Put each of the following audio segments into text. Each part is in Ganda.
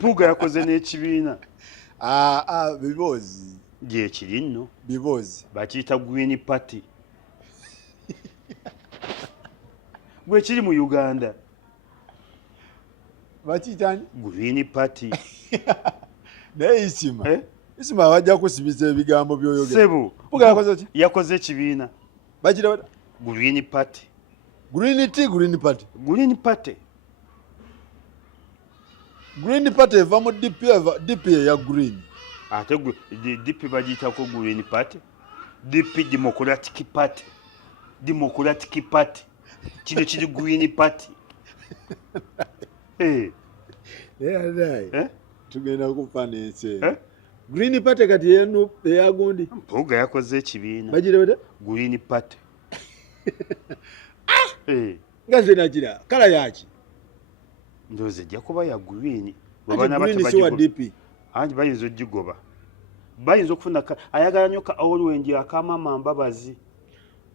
Mpuuga yakoze n'ekibiina. Bibozi. Gye kiri nno. Bibozi. Bakiyita Green Party. Gwe kiri mu Uganda. Bakiyitani? Green Party. Naye Isima. Isima wajja kusibisa ebigambo by'oyogera. Sebo. Mpuuga yakoze ki? Yakoze ekibiina. Bakira Green Party. Green Tea, Green Party. Green Party. Green Party eva mu DP ya Green. Ate DP bagiyitako Green Party. DP Democratic Party. Democratic Party. Kino kiri Green Party. Tugenda kufana ensi. Green Party kati yenu eyagundi. Mpuuga yakoze ekibiina. Bagire bata? Green Party. Ngaze nagira kala yaki. Ndoze jja kuba ya Green. Green si wa DP. Anji bayinza ogigoba. Bayinza okufuna ayagala nnyo ka Olwengi akamama Mbabazi.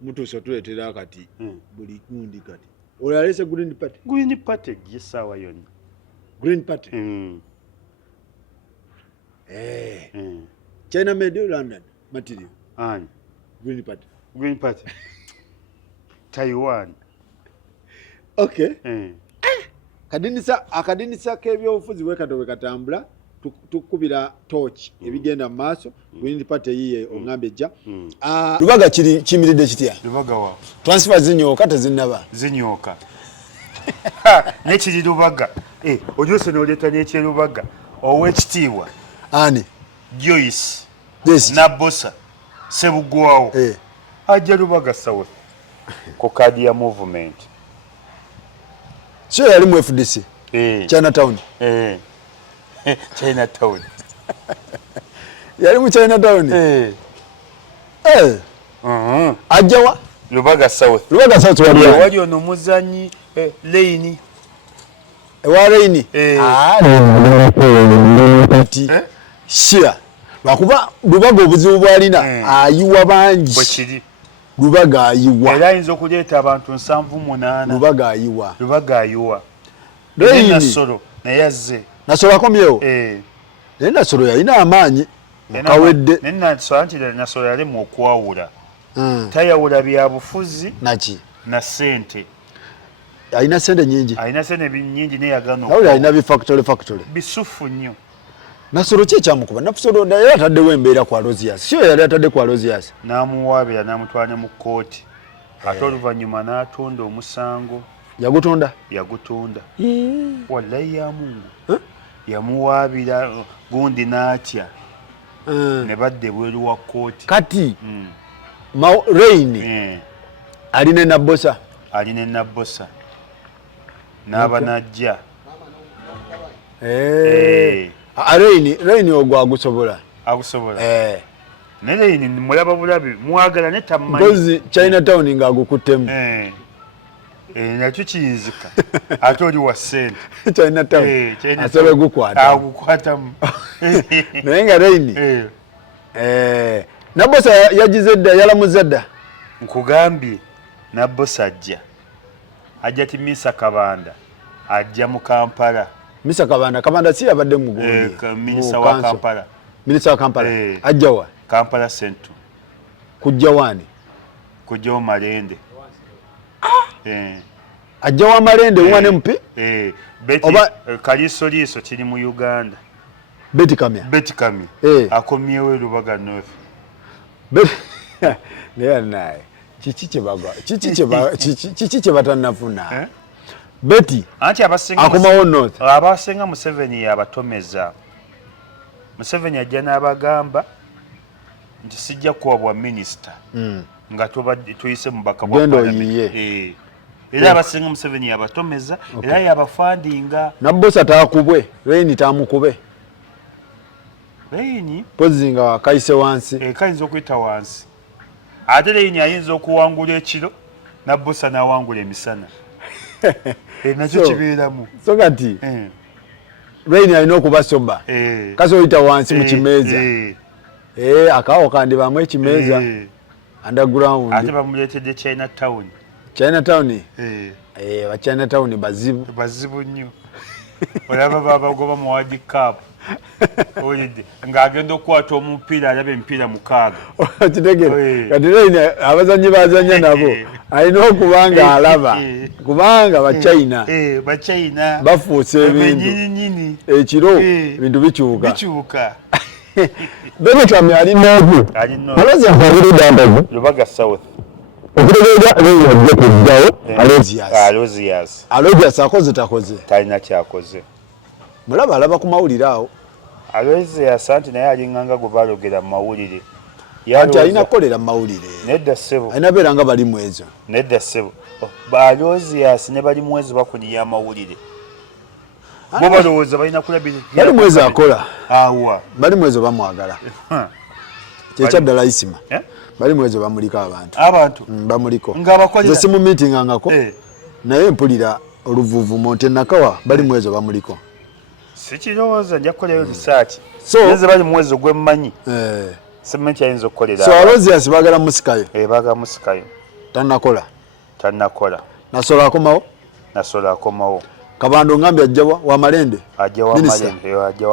Mutuusa tuleetera kati buli gundi kati. Olalese Green Party. Green Party gisaawa yonna. Green Party. China made London material. Ani. Green Party. Green Party. Taiwan. Okay. Akadinisa k'ebyobufuzi bwekatobe katambula tukubira torch ebigenda mu maaso. Green Party yiye ongambye jja. Lubaga kimiridde kitya? Lubaga wa. Transfer zinyooka tezinnaba. Zinyooka. Nekiri Lubaga. Olyose n'oleeta n'ekyerubaga. Ow'ekitiibwa. Ani? Joyce. Yes. Nabosa. Sebugwawo. Ajja Lubaga South. Ku kadi ya movement. Sio yali mu FDC. Chinatown. Chinatown. Yali mu Chinatown. Ajawa Lubaga South. Lubaga South wali ono muzanyi Leini. Ewa Leini. Shia. Lwakuba Lubaga obuzibu bwalina ayiwa bangi. Bwekiri. Lubaga ayiwa. Era ayinza okuleeta abantu 7-8. Lubaga ayiwa. Lubaga ayiwa. Leini. Nasolo naye azze. Nasolo akomyewo. Naye Nasolo yalina amaanyi. Kawedde. Nasolo yali mu okwawula. Tayawula byabufuzi. Naki? Na sente. Alina sente nyingi. Alina sente nyingi naye yagano. Nawe alina factory. Bisufu nnyo. Nasolo ki ekyamukuba? Nasolo naye ataddewo embeera kwa Rosias. Sio yali atadde kwa Rosias. N'amuwaabira n'amutwala mu kkooti. Ate oluvannyuma n'atunda omusango. Yagutunda? Yagutunda. Wallahi ya Mungu. Yamuwaabira gundi n'atya. Ne badde bweru wa kkooti. Kati Reini alina Nabosa. Alina Nabosa. N'aba najja. Reini ogwo agusobola. Agusobola. Ne Reini mulaba bulabi mwagala ne tammanyi. Bozi Chinatown ng'agukuttemu. Nakyo kiyinzika. Ate oli wa ssente. Chinatown. Asobola gukwata. Agukwatamu. Naye nga Reini. Nabosa yagize dda yalamuze dda. Nkugambye Nabosa ajja Timisa Kabanda. Ajja mu Kampala. Misa Kabanda si yabadde mu gundi. Minisa wa Kampala. Minisa wa Kampala. Ajja wa? Kampala Central. Kujja wani? Kujja wa Malende. Ajja wa Malende wane mpi? Beti Kaliso kiri mu Uganda. Beti Kamya. Beti Kamya. Akomyewo Lubaga North. Naye kiki kye batannafuna. Beti anti akomawo North. Abasinga Museveni yabatomeza. Museveni ajja n'abagamba nti sijja kuwabwa minisita nga tuyise mubaka bwa parliament. Era abasinga Museveni yabatomeza era yabafandinga. Nabosa taakubwe, Reini taamukube. Reini pozinga wakayise wansi. Kayinza okuyita wansi. Ate Reini ayinza okuwangula ekiro Nabosa n'awangula emisana. Nakyo kibeeramu. So kati Reini alina okuba soba. Kaso oyita wansi mu kimeeza. Akawo kandibamu ekimeeza. Underground. Ate bamuleetedde Chinatown. Chinatown? Ba Chinatown bazibu. Bazibu nnyo. olaba babagoba mu World Cup olidde ng'agenda okukwata omupiira alaba emipiira 6 kitegere kati Raini abazanyi bazanya nabo alina okuba nga alaba kubanga Bachina bafuuse ebintu ekiro ebintu bikyuka Bebe Twami alina ogwo Alozi akwagiri dambago Lubaga South okutegeeza ebyo kujjawo Alozias akoze takoze talina kyakoze mulaba alaba ku mawulire awo Alozias anti naye alinganga gwe balogera mu mawulire anti alina kukolera mu mawulire nedda ssebo alina beera nga bali mu ezo nedda ssebo Alozias ne bali mu ezo bakuniya amawulire bo balowooza balina kulabira bali mu ezo akola awa bali mu ezo bamwagala kyekyadala isima bali mu ezo bamuliko abantu bamuliko nze simu meetingangako naye mpulira oluvuvumo nti Nakawa bali mu ezo bamuliko sikirowooza nja kukolerayo research nze bali mu ezo gwemmanyi simenti ayinza okukolera so Alozias baagala musikayo baagala musikayo tannakola nasola akomawo Kabando ngambi ajjawa wa Malende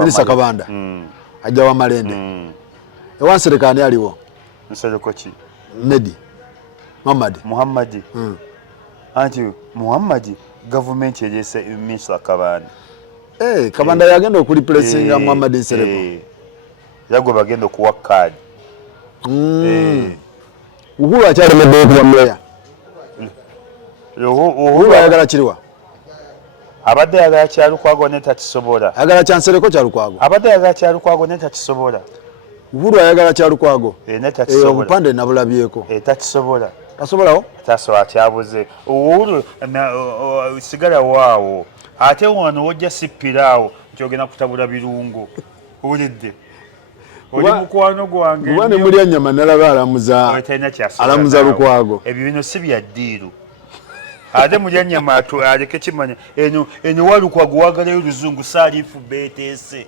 Minista Kabanda ajja wa Malende ewanserekani aliwo nsereko ki Medi Muhammad anti Muhammad government yese Minista Kabanda Kabanda yagenda okuliplacinga Muhammad Nsereko yago bagenda okuwa card Uhuru akyali medde ku meya Uhuru ayagala kiriwa abadde yagala kyalukwago netakisobola ayagala kyansereko kyalukwago abadde yagala kyalukwago netakisobola Uhuru ayagala kyalukwago netakisobola obupande nabulabyeko takisobola tasobolawo tasobola kyabuze Uhuru sigala waawo ate wano wojja sippiraawo kyogenda kutabula birungo ulidde oli mukwano gwange bwane mulya nnyama nalaba alamuza lukwago ebyo bino si bya ddiiru ate mulya nnyama aleke kimanya eno walukwago wagalayo luzungu saalifu beeteese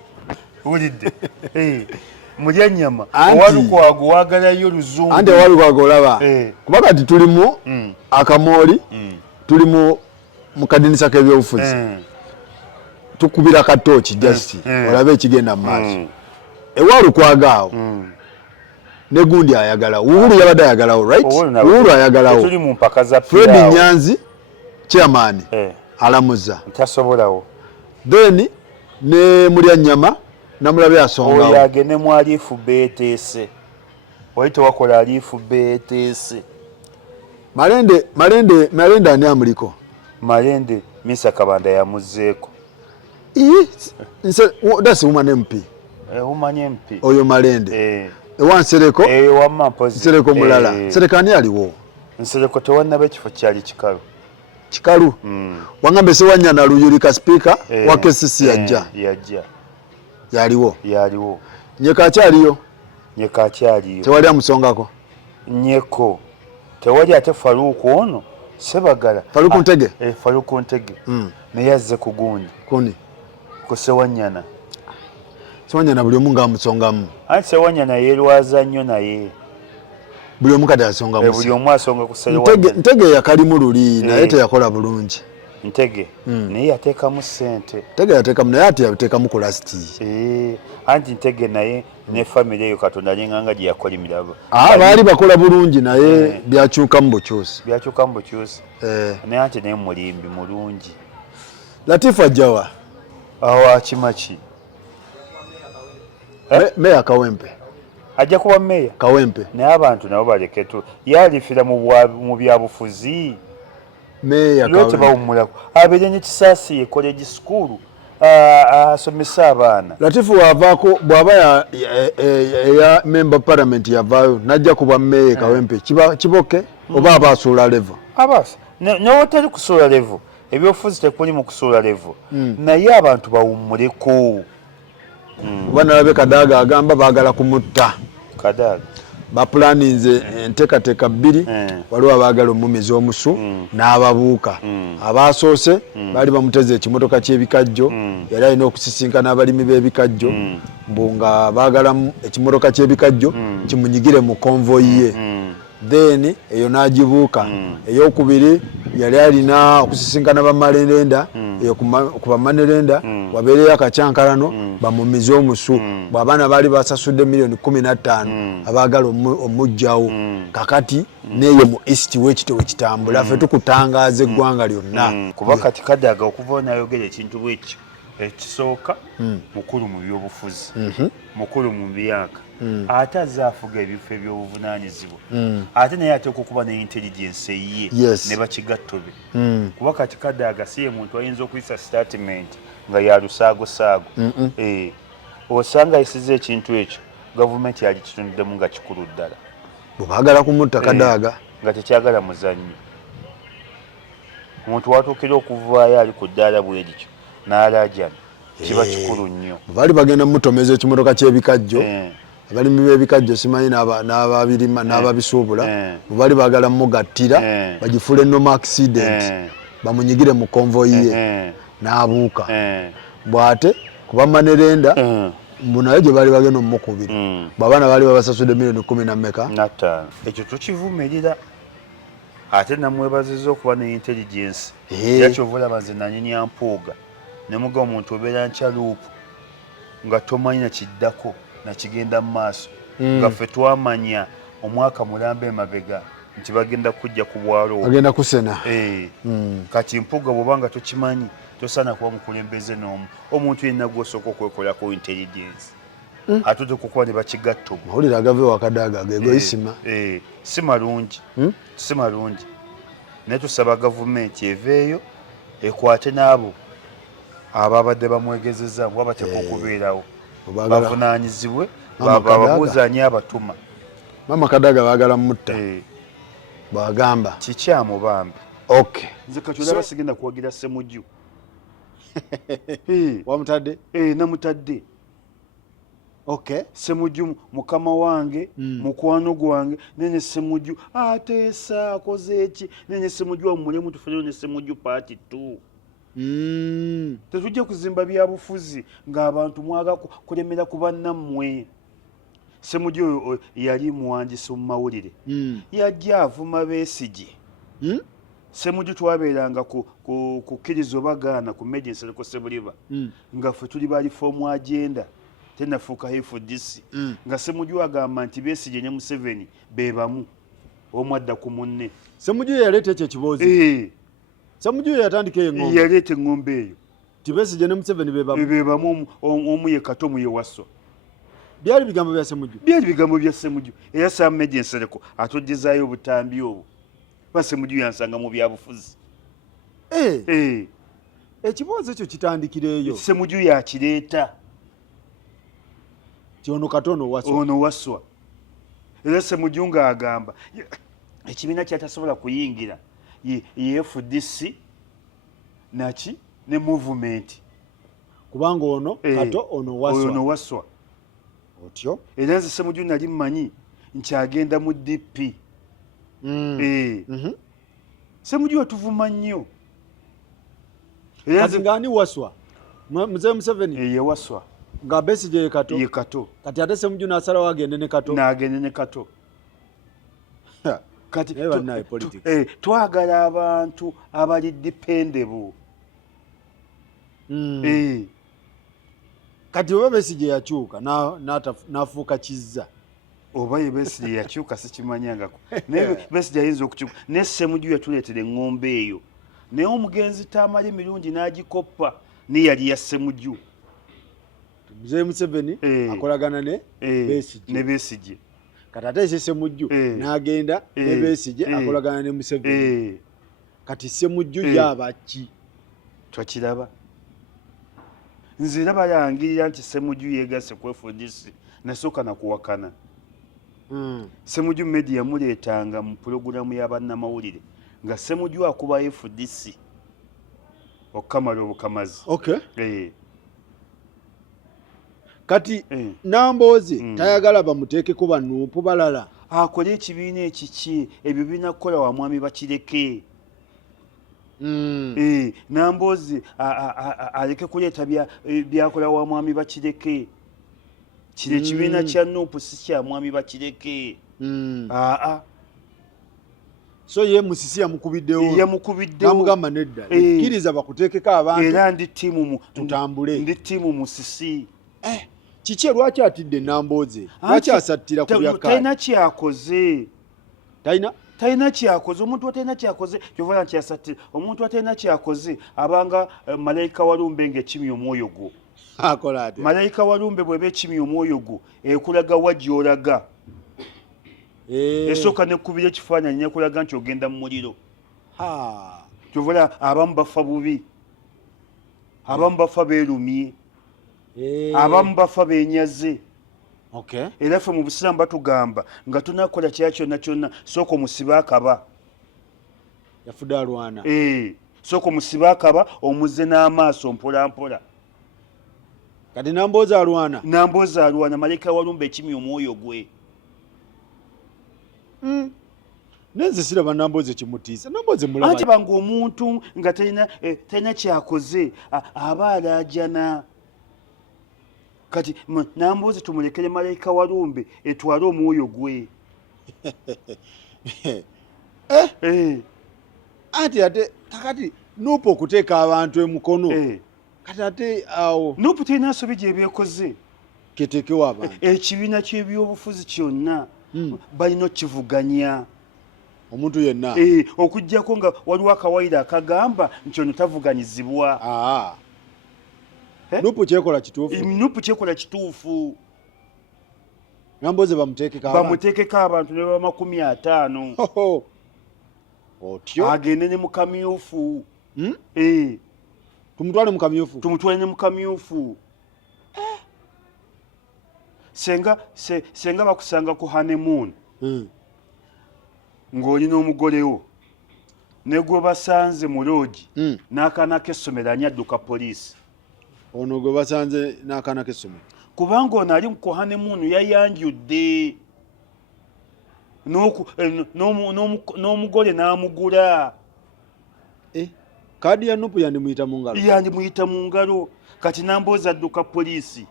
ulidde mulya nnyama owalukwago wagalayo luzungu anti owalukwago olaba kuba kati tulimu akamooli tulimu mu kadinisa k'ebyobufuzi tukubira katooki just olabe ekigenda mu maaso ewalukwago awo ne gundi ayagala Uhuru yabadde ayagalawo right Uhuru ayagalawo tuli mu mpaka za Fred Nyanzi chairman alamuza tasobolawo then ne mulya nnyama namulabe asongawo oyo agene mu alifu beeteese waite wakola alifu beeteese Malende ani amuliko Malende Misa Kabanda yamuzeeko that's woman MP woman MP oyo Malende ewansereko Nsereko mulala Serekani aliwo Nsereko tewannabe ekifo kyali kikalu wangambe se wanyana luyulika speaker wa KCC yajja yaliwo nyeka akyaliyo tewali amusongako nyeko tewali ate Faruku ono sebagala Faruku Ntege Faruku Ntege naye azze ku gundi kuni ku Sewanyana buli omu ng'amusongamu anti Sewanyana yeerwaza nnyo naye buli omu kati asongamu buli omu asonga ku Sewanyana Ntege yakalimu luli naye teyakola bulungi Ntege naye yateekamu ssente Ntege yateekamu naye ati yateekamu ku lasti anti Ntege naye ne family eyo Katonda alinganga gye yakolimira baali bakola bulungi naye byakyukamu bukyusi naye anti naye mulimbi mulungi Latifu ajjawa awo akimaki meya Kawempe ajja kuba meya Kawempe naye abantu nabo baleketu yalifira mu byabufuzi meya Kawempe bawumulako abeere n'ekisaasi ye college school asomesa abaana Latifu wavaako bw'aba ya member parliament yavaayo najja kuba meya Kawempe kiboke oba aba asuula level abasa n'otali kusuula level ebyobufuzi tekuli mu kusuula level naye abantu bawummuleko banalabe Kadaaga agamba baagala kumutta Kadaaga bapulaninze enteekateeka bbiri waliwo abaagala omumiza omusu n'ababuuka abaasoose baali bamuteze ekimotoka ky'ebikajjo yali alina okusisinkana abalimi b'ebikajjo mbu nga baagala ekimotoka ky'ebikajjo kimunyigire mu konvoyi ye then eyo n'agibuuka eyokubiri yali alina okusisinkana bamalerenda ku bamalerenda wabeereyo akacyankalano bamumize omusu bw'abaana baali basasudde miliyoni 15 abaagala omugjawo kakati neeyo mu east wekito wekitambula ffe tukutangaaza eggwanga lyonna kuba kati Kadaga okuva nayogera ekintu bwekyo ekisooka mukulu mu byobufuzi mukulu mu myaka ate azaafuga ebifo ebyobuvunaanyizibwa ate naye ateeka okuba ne intelligence ye ne bakigatto be kuba kati Kadaga si ye muntu ayinza okuyisa statement nga yalusaagosaago osanga ayisiza ekintu ekyo gavumenti yali kitunduddemu nga kikulu ddala bwe baagala kumutta Kadaga nga tekyagala muzannyo omuntu watuukira okuvaayo ali ku ddaala bw'erikyo n'alaajana kiba kikulu nnyo baali bagenda mutomeza ekimotoka ky'ebikajjo abalimi b'ebikajjo simanyi n'ababirima n'ababisuubula bwe baali baagala mugattira bagifule no accident bamunyigire mu konvoyi ye n'abuuka bw'ate kuba manerenda mbu naye gye baali bagenda omumukubira bw'abaana baali babasasudde miliyoni 10 na mmeka na ekyo tukivumirira ate namwebaziza okuba ne intelligence yakyovu olaba nze nanyinya mpuuga ne muga omuntu obeera nkyaluupu nga tomanyi nakiddako nakigenda mu maaso nga ffe twamanya omwaka mulamba emabega nti bagenda kujja ku bwalo bagenda kusena kati mpuuga bw'obanga tokimanyi tosaana kuba mukulembeze n'omu omuntu yenna gw'osooka okwekolako intelligence ate okukuba ne bakigatto mawulire agave wakadaga gegoisima si malungi si malungi naye tusaba gavumenti eveeyo ekwate n'abo ababadde bamwegezeza ngo bateeka okubeerawo bavunaanyizibwe bababuuzanye abatuma mama Kadaga baagala mutta bwagamba kikyamu bambi okay nze kakyolaba sigenda kuwagira Ssemujju wamutadde namutadde okay Ssemujju mukama wange mukwano gwange nenye Ssemujju ateesa akoze eki nenye Ssemujju wamulemu tufeeyo ne Ssemujju party 2 tetujja kuzimba byabufuzi ng'abantu mwaga kulemera ku bannammwe Ssemujju oyo yali muwandiisi mu mawulire yajja avuma Besigye Ssemujju twabeeranga ku kkirizo bagaana ku emergency ko Sebuliba nga ffe tuli bali foomu agenda tenafuuka FDC nga Ssemujju agamba nti Besigye ne Museveni be bamu omwadda ku munne Ssemujju yaleeta ekyo ekiboozi Ssemujju yatandika engombe yaleeta engombe eyo ti Besigye ne Museveni be bamu omu ye Kato mu ye Wasswa byali bigambo bya Ssemujju byali bigambo bya Ssemujju era Sam emergency ko atujjizaayo obutambi obwo Ssemujju yansanga mu byabufuzi ekiboozi ekyo kitandikireeyo Ssemujju yakireeta ono Katono Wasswa era Ssemujju ng'agamba ekibiina kyatasobola kuyingira ye FDC naki ne movement kubanga ono Kato ono Wasswa otyo era nze Ssemujju nali mmanyi nkyagenda mu DP Ssemujju watuvuma nnyo kati ng'ani Wasswa Mzee Museveni ye Wasswa nga Besigye ye Kato kati ate Ssemujju n'asalawo agende ne Kato kati twagala abantu abali dependable kati oba Besigye yakyuka n'afuuka kizza oba ye Besigye yakyuka sikimanyangako naye Besigye ayinza okukyuka ne Ssemujju yatuleetera eŋŋombe eyo naye omugenzi taamala emirundi n'agikoppa neyali ya Ssemujju Mzee Museveni akolagana ne Besigye kati ate Ssemujju n'agenda ne Besigye akolagana ne Museveni kati Ssemujju yaba ki twakiraba nze era balangirira nti Ssemujju yeegasse ku FDC nasooka nakuwakana Ssemujju media yamuleetanga mu pulogulaamu y'abannamawulire nga Ssemujju akuba FDC okukamala obukamazi kati Nambooze tayagala bamuteekeko banuupu balala akole ekibiina ekiki ebyo birina kukola wamwami bakireke Nambooze aleke kuleeta byakola wamwami bakireke kiri ekibiina kya Nuupu si kya mwami bakireke so ye Musisi yamukubiddewo namugamba nedda kkiriza bakuteekeko abantu era ndi ttiimu tutambule ndi ttiimu Musisi kiki lwaki atidde Nambooze lwaki asattira ku byakkaadi talina kyakoze talina kyakoze omuntu atalina kyakoze kyova nti yasattira omuntu atalina kyakoze abanga malayika walumbe ng'ekimya omwoyo gwo akola ate malayika walumbe bw'eba ekimya omwoyo gwo ekulaga wa gy'olaga esooka nekkubira ekifaananyi nekulaga nti ogenda mu muliro kyova abamu bafa bubi abamu bafa beerumye abamu bafa benyaze era ffe mu busiraamu batugamba nga tunakola kya kyonna kyonna sooka omusibe akaba yafudde alwana sooka omusibe akaba omuzze n'amaaso mpola mpola kati Nambooze alwana malayika walumba ekimya omwoyo gwe nenze siraba Nambooze kimutiisa Nambooze mulaba anti banga omuntu nga talina kyakoze aba alaajana kati Nambooze tumulekere malayika walumbe etwale omwoyo gwe anti ate kakati Nuupu okuteeka abantu emukono kati ate awo Nuupu talina nsobi gyebyekoze keteekewo abantu ekibiina ky'ebyobufuzi kyonna balina okukivuganya omuntu yenna okuggyako nga waliwo akawayiro akagamba nti ono tavuganyizibwa Nuupu kyekola kituufu Nuupu kyekola kituufu Nambooze bamuteekeko abantu ne baba 50 otyo agende ne mukamyufu tumutwale mu kamyufu senga bakusanga ku honeymoon ng'olina omugolewo ne gwe basanze mu loogi n'akaana k'essomero ani adduka poliisi ono gwe basanze n'akaana k'essomero kubanga ono ali ku honeymoon yayanjudde n'omugole n'amugula kaadi ya Nuupu yandimuyita mu ngalo kati Nambooze adduka poliisi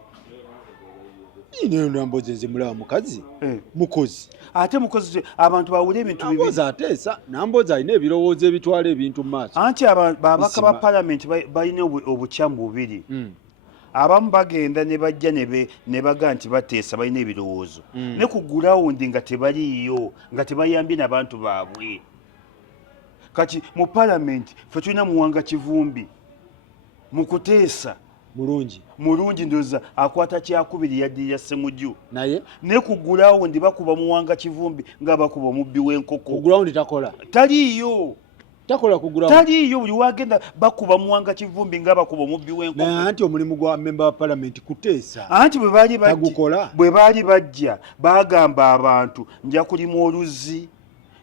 neyo Nambooze nze mulaba mukazi mukozi ate mukozi abantu bawula ebintu bibi Nambooze ateesa Nambooze alina ebirowoozo ebitwala ebintu mu maaso anti babaka ba palamenti balina obukyamu bubiri abamu bagenda ne bajja ne baga nti bateesa balina ebirowoozo ne ku gulawundi nga tebaliiyo nga tebayambye n'abantu baabwe kati mu palamenti ffe tulina Muwanga Kivumbi mu kuteesa mulungi ndoza akwata kyakubiri yaddirira Ssemujju naye ne ku gulawundi bakuba Muwanga Kivumbi nga bakuba omubbi w'enkoko gulawundi taliiyo taliiyo buli wagenda bakuba Muwanga Kivumbi nga bakuba omubbi w'enkoko anti omulimu gwa memba wa palamenti kuteesa anti bwe baali bajja bagamba abantu nja kulima oluzzi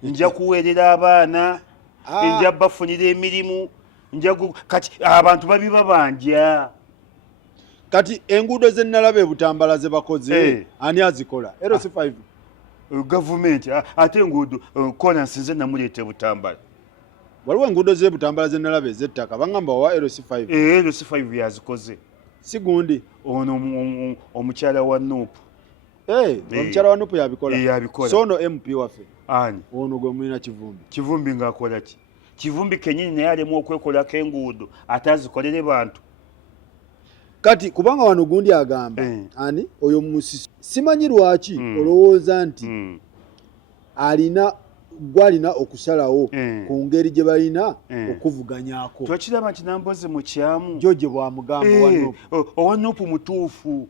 nja kuweerera abaana nja bafunira emirimu kati abantu babiba banja kati enguudo ze nalaba Butambala ze bakoze ani azikola LC5 gavumenti ate enguudo kola nsinze namuleeta Butambala waliwo enguudo ze Butambala ze nalaba ez'ettaka bangamba wa LC5 LC5 yazikoze si gundi ono omukyala wa Nuupu omukyala wa Nuupu yabikola so ono MP waffe ani ono gwe mulina Kivumbi ng'akola ki Kivumbi kenyini naye alemu okwekolako enguudo ate azikolere bantu kati kubanga wano gundi agamba ani oyo Musisi simanyi lwaki olowooza nti gwalina okusalawo ku ngeri gye balina okuvuganyako twakiraba nti Nambooze mu kyamu jo gye bwamugamba owa Nuupu mutuufu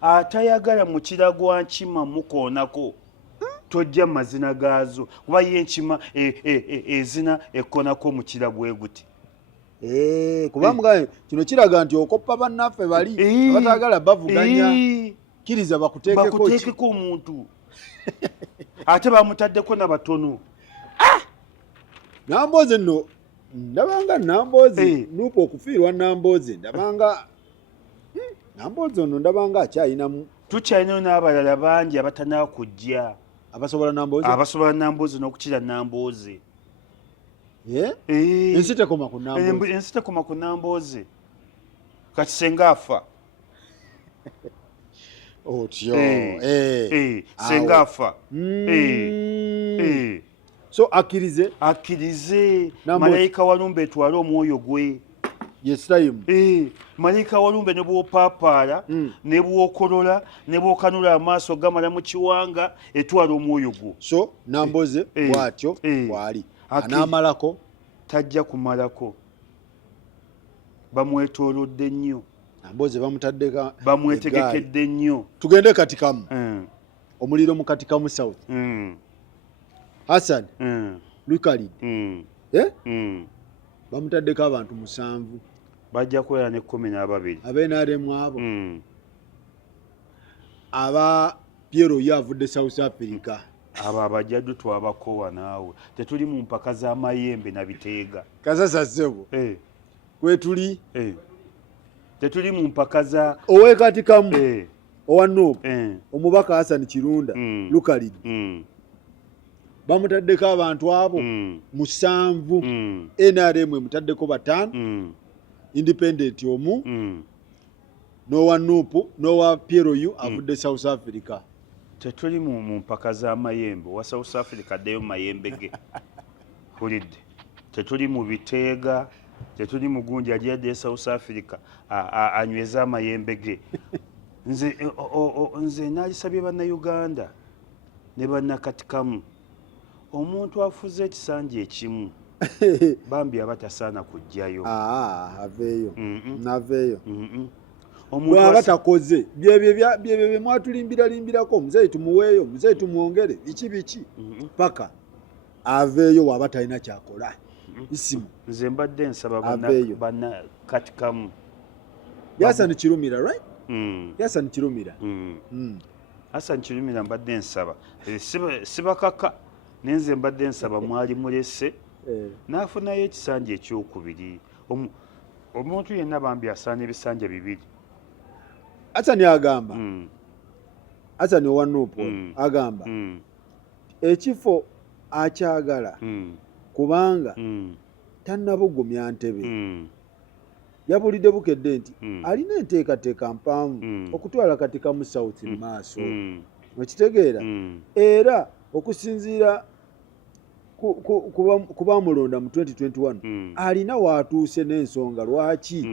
atayagala mu kiragwa nkima mukoonako tojja mazina gaazo kuba ye enkima ezina ekkonako mu kiragwe guti kubanga kino kiraga nti okoppa bannaffe bali abatagala bavuganya kkiriza bakuteekeko omuntu ate bamutaddeko n'abatono Nambooze nno ndabanga Nambooze Nuupu okufiirwa Nambooze ndabanga Nambooze ono ndabanga akyayinamu tukyalinayo n'abalala bangi abatanaba kujja abasobola Nambooze n'okukira Nambooze ensi tekoma ku Nambooze kati senga afa otyo senga afa So akkirize malayika walumbe etwale omwoyo gwe. Yes time. Malayika walumbe ne bw'opaapaala ne bw'okolola ne bw'okanula amaaso gamala mu kiwanga etwala omwoyo gwo. So Namboze bw'atyo bw'ali. Anaamalako tajja kumalako. Bamwetoolodde nnyo. Namboze bamutaddeka bamwetegekedde nnyo. Tugende katikamu. Omuliro mu katikamu South. Hassan Lukalid. Bamutaddeko abantu 7. Bajja kwera ne 12. Ab'NRM abo. Aba Piero yavudde South Africa. Aba abajjaddu twabakowa naawe. Tetuli mu mpaka z'amayembe na biteega. Kasasa ssebo. Kwe tuli. Tetuli mu mpaka za owekatikamu. Owa Nuupu. Omubaka Hassan Kirunda. Lukalid. Bamutaddeko abantu abo 7. NRM emutaddeko 5. Independent omu. Nowa Nuupu, Nowa Piero yu avudde South Africa. Tetuli mu mpaka z'amayembe wa South Africa ddeyo mayembe ge. Hulidde. Tetuli mu biteega, tetuli mu gunja ajjadde South Africa anyweza amayembe ge. Nze naalisabye bannayuganda ne bannakatikamu. Omuntu afuze ekisanja ekimu bambi abatasaana kujjayo. Aveeyo. Naveeyo. Omuntu takoze byebyo mwatulimbirako muzeyi tumuweeyo muzeyi tumwongere biki paka aveeyo waba talina kyakola isimu. Nze mbadde nsaba bannakatikamu. Hassan Kirumira, right? Hassan Kirumira. Hassan Kirumira mbadde nsaba. Sibakaka. Nenze mbadde nsaba mwali mulese n'afunayo ekisanja ekyokubiri. Omuntu yenna bambi asaana ebisanja 2. Hassan agamba. Hassan owa Nuupu agamba. Ekifo akyagala kubanga tannabugumya ntebe. Yabulidde bukedde nti alina enteekateeka mpanvu okutwala katikamu South maaso. Okitegeera? Era okusinziira kuba mulonda mu 2021 alina waatuuse n'ensonga lwaki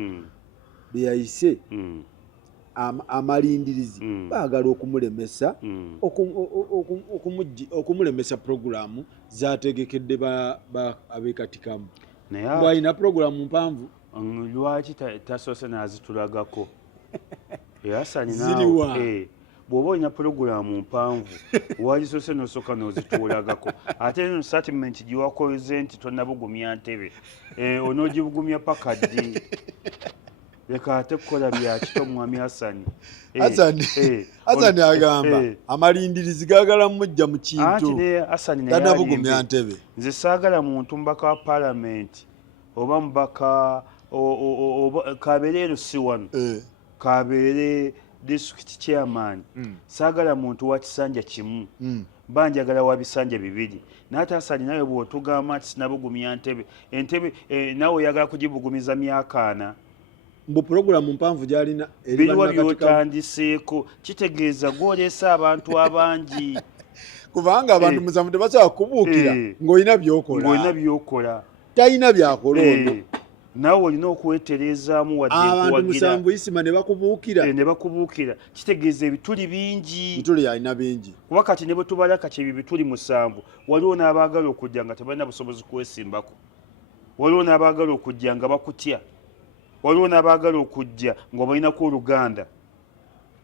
beyayise amalindirizi baagala okumulemesa okumulemesa puroguramu zategekedde ab'ekatikamu. Bw'alina puroguramu mpanvu lwaki tasoose n'azitulagako? Ziriwa? Bw'oba olina puroguramu mpanvu wagisoose n'osooka n'ozituulagako ate eno statement giwakoze nti tonnabugumya ntebe onoogibugumya paka ddi? Leka ate kukola bya kito mwami Hassan. Hassan agamba amalindirizi gaagala mujja mu kintu tannabugumya ntebe. Nze saagala muntu mubaka wa paalamenti oba mubaka kabeere Lusiwano kabeere district chairman. Saagala muntu wa kisanja kimu. Banjagala wa bisanja 2. N'ate Hassan nawe bw'otugamba nti sinabugumya ntebe entebe nawe oyagala kugibugumiza myaka 4. Mbu puroguramu mpanvu gy'alina biliwa byotandiseeko kitegeeza gwoleesa abantu abangi kubanga abantu musanvu tebasobola kubuukira ng'olina by'okola talina byakola ono. Nawe olina okweterezaamu wadde abantu musanvu isima ne bakubuukira kitegeeza ebituli bingi. Bituli alina bingi kuba kati ne bwe tubala kati ebituli 7 waliwo n'abaagala okujja nga tebalina busobozi kwesimbako. Waliwo n'abaagala okujja nga bakutya. Waliwo n'abaagala okujja ng'obalinako oluganda.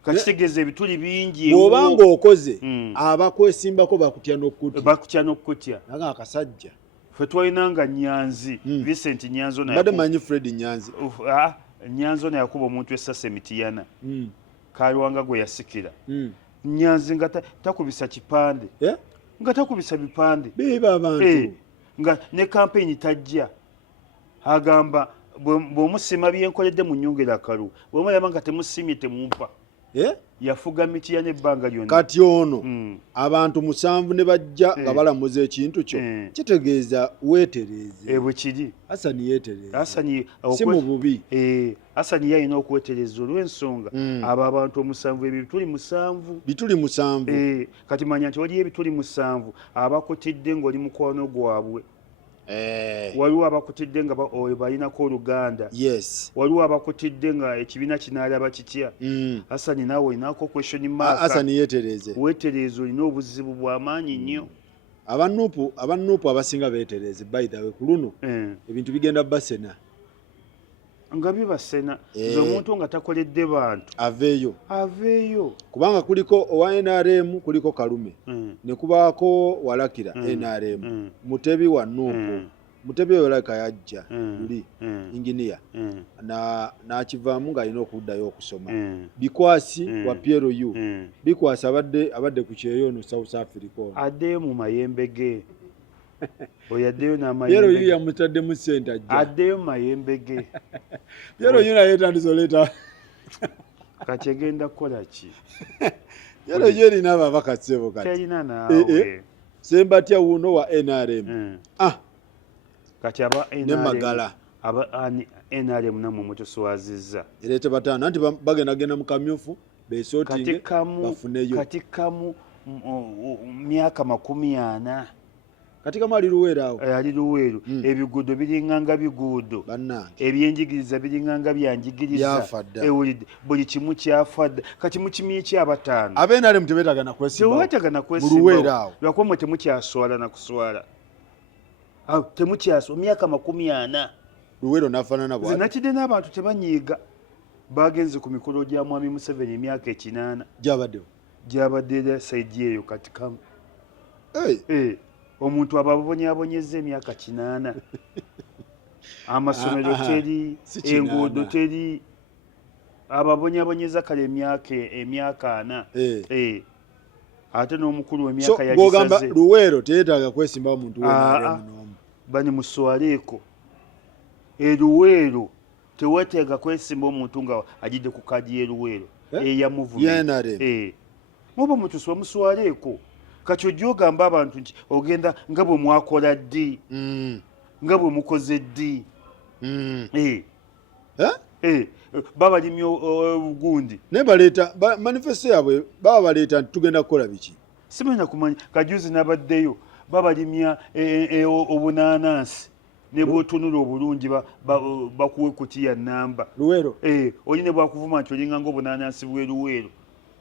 Kakitegeeza ebituli bingi. Bw'obanga okoze abakwesimbako bakutya n'okutya. Naga akasajja ffe twalinanga Nyanzi Vincent Nyanzi mbadde manyi Fred Nyanzi. Nyanzi ono yakuba omuntu essasa emitiyana Kalwanga gwe yasikira. Nyanzi nga takubisa kipande nga takubisa bipande biba abantu nga ne campaign tajja agamba bw'omusima byenkoledde mu nnyongera akalu bw'omulaba nga temusimye temumpa yafuga mitiya n'ebbanga lyonna kati ono abantu 7 ne bajja nga balamuza ekintu kyo kitegeeza weetereeze bwe kiri Hasani yeetereeze si mu bubi Hasani yalina okwetereza olw'ensonga abo abantu 7 ebyo bituli 7 kati manya nti waliyo ebituli 7 abakutidde ng'oli mukwano gwabwe waliwo abakutidde nga balinako oluganda waliwo abakutidde nga ekibiina kinaalaba kitya Hasani naawe olinako question mark Hasani yeetereeze weetereeze olina obuzibu bw'amaanyi nnyo abanuupu abasinga beetereeze by the way ku luno ebintu bigenda basena nga bibasena omuntu nga takoledde bantu aveeyo kubanga kuliko owa NRM kuliko Kalume ne kubaako Walakira NRM Mutebi wa Nuupu Mutebi Walaka yajja luli engineer n'akivaamu ng'alina okuddayo okusoma Bikwasi wa Piero U Bikwasi abadde ku kyeyo no South Africa addeyo mu mayembe ge oyaddeyo Piero U yamutadde mu center ajja addeyo mu mayembe ge Piero U naye tandizoleta kati egenda kukola ki Piero U erina ababaka ssebo kati terina naawe Sembatya wuno wa NRM kati aba NRM NRM namwe mutuswazizza ereete bataano nti bagenda mu kamyufu beesootinge bafuneyo kati kamu myaka 40 kati kamu ali Luweero ali Luweero ebiguudo biringanga biguudo ebyenjigiriza biringanga byanjigiriza ewulidde buli kimu kyafadda kati mukiminyi ky'abataano NRM tebeetagana kwesimba mu Luweero lwakuba mwe temukyaswala na kuswala temukyaswa myaka 40 Luweero n'afaanana bw'ati nakidde n'abantu tebanyiiga bagenze ku mikolo gya mwami Museveni emyaka 8 gyabadde saidi eyo kati kamu omuntu ababonyabonyeza emyaka 8 amasomero teri enguudo teri ababonyabonyeza kale emyaka 4 ate n'omukulu w'emyaka yagisaze Luweero teetaaga kwesimba omuntu n'omu bani muswaleeko Luweero teweetaaga kwesimba omuntu nga agidde ku kadi y'Luweero eya movement muba mutuswa muswaleeko kati ojja ogamba abantu nti ogenda nga bwe mwakola ddi nga bwe mukoze ddi babalimye obugundi naye baleeta manifesto yaabwe baba baleeta nti tugenda kukola biki simanya kumanya kajuzi nabaddeyo babalimya obunaanansi ne bwotunula obulungi bakuwe kutiya namba Luweero oli ne bwakuvuma nti olinga ng'obunaanansi bwe Luweero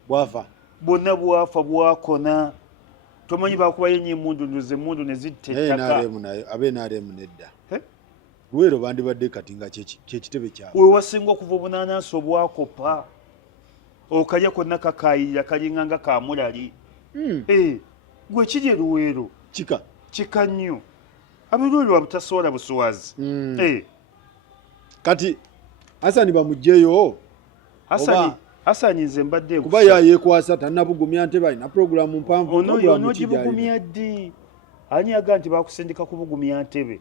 bwafa bwonna bwafa bwakona tomanyi bakubayo nnyo emmundu ne zitta ettaka NRM nedda Luweero bandibadde kati nga kyekitebe kyabwe wewasinga okuva obunaanansi obwakopa okalya konna kakayirira kalinga nga kamulali gwe kiri Luweero kika nnyo abeluweero wabutasobola buswazi kati Hasani bamuggyeyo Hasani nze mbadde kuba yayeekwasa tannabugumya ntebe alina puroguramu mpanvu onogibugumya ddi ani yagaa nti bakusindika kubugumya ntebe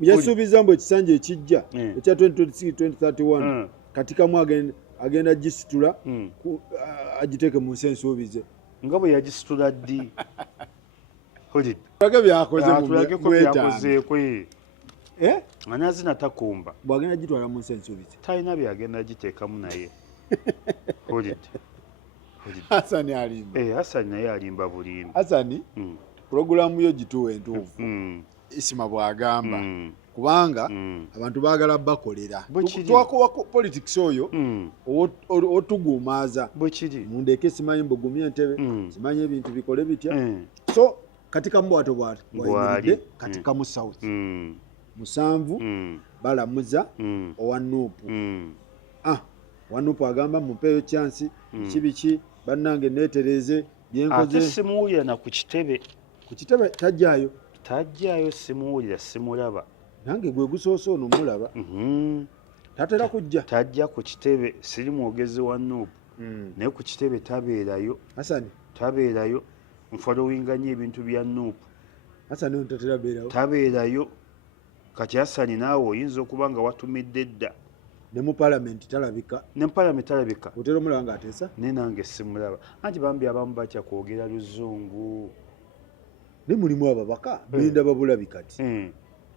yasuubiza mbu ekisanja ekijja ekya 2026-2031 kati kamu agenda gisitula agiteeke mu nsi ensuubize nga bwe yagisitula ddi tulage byakoze byakozeeko anazina takumba bwagenda gitwala mu nsi ensuubize talina byagenda giteekamu naye Hasani alimba Hasani naye alimba bulimba Hasani puroguramu yo gituwa entuufu Isima bwagamba kubanga abantu baagala bakolera twakuwa politics oyo otuguumaaza mundeeke simanyi mbugumya entebe simanyi ebintu bikole bitya so katika mbwato bwayimiridde katika mu south 7 balamuza owa Nuupu Wanuupu agamba mumpeeyo chance kibiki bannange neetereeze byenkoze ate simuwulira na ku kitebe tajjaayo simuwulira simulaba nange gwe gusoose ono mulaba tatera kujja tajja ku kitebe siri mwogezi wa Nuupu naye ku kitebe tabeerayo Hasani tabeerayo nfolowinga nnyo ebintu bya Nuupu Hasani ono tatera beerayo tabeerayo kati Hasani naawe oyinza okuba nga watumidde dda ne mu parliament talabika ne parliament talabika otero mulanga atesa ne nange simulaba anti bambi abamu batya kwogera luzungu ne mulimu ababaka benda babulabi kati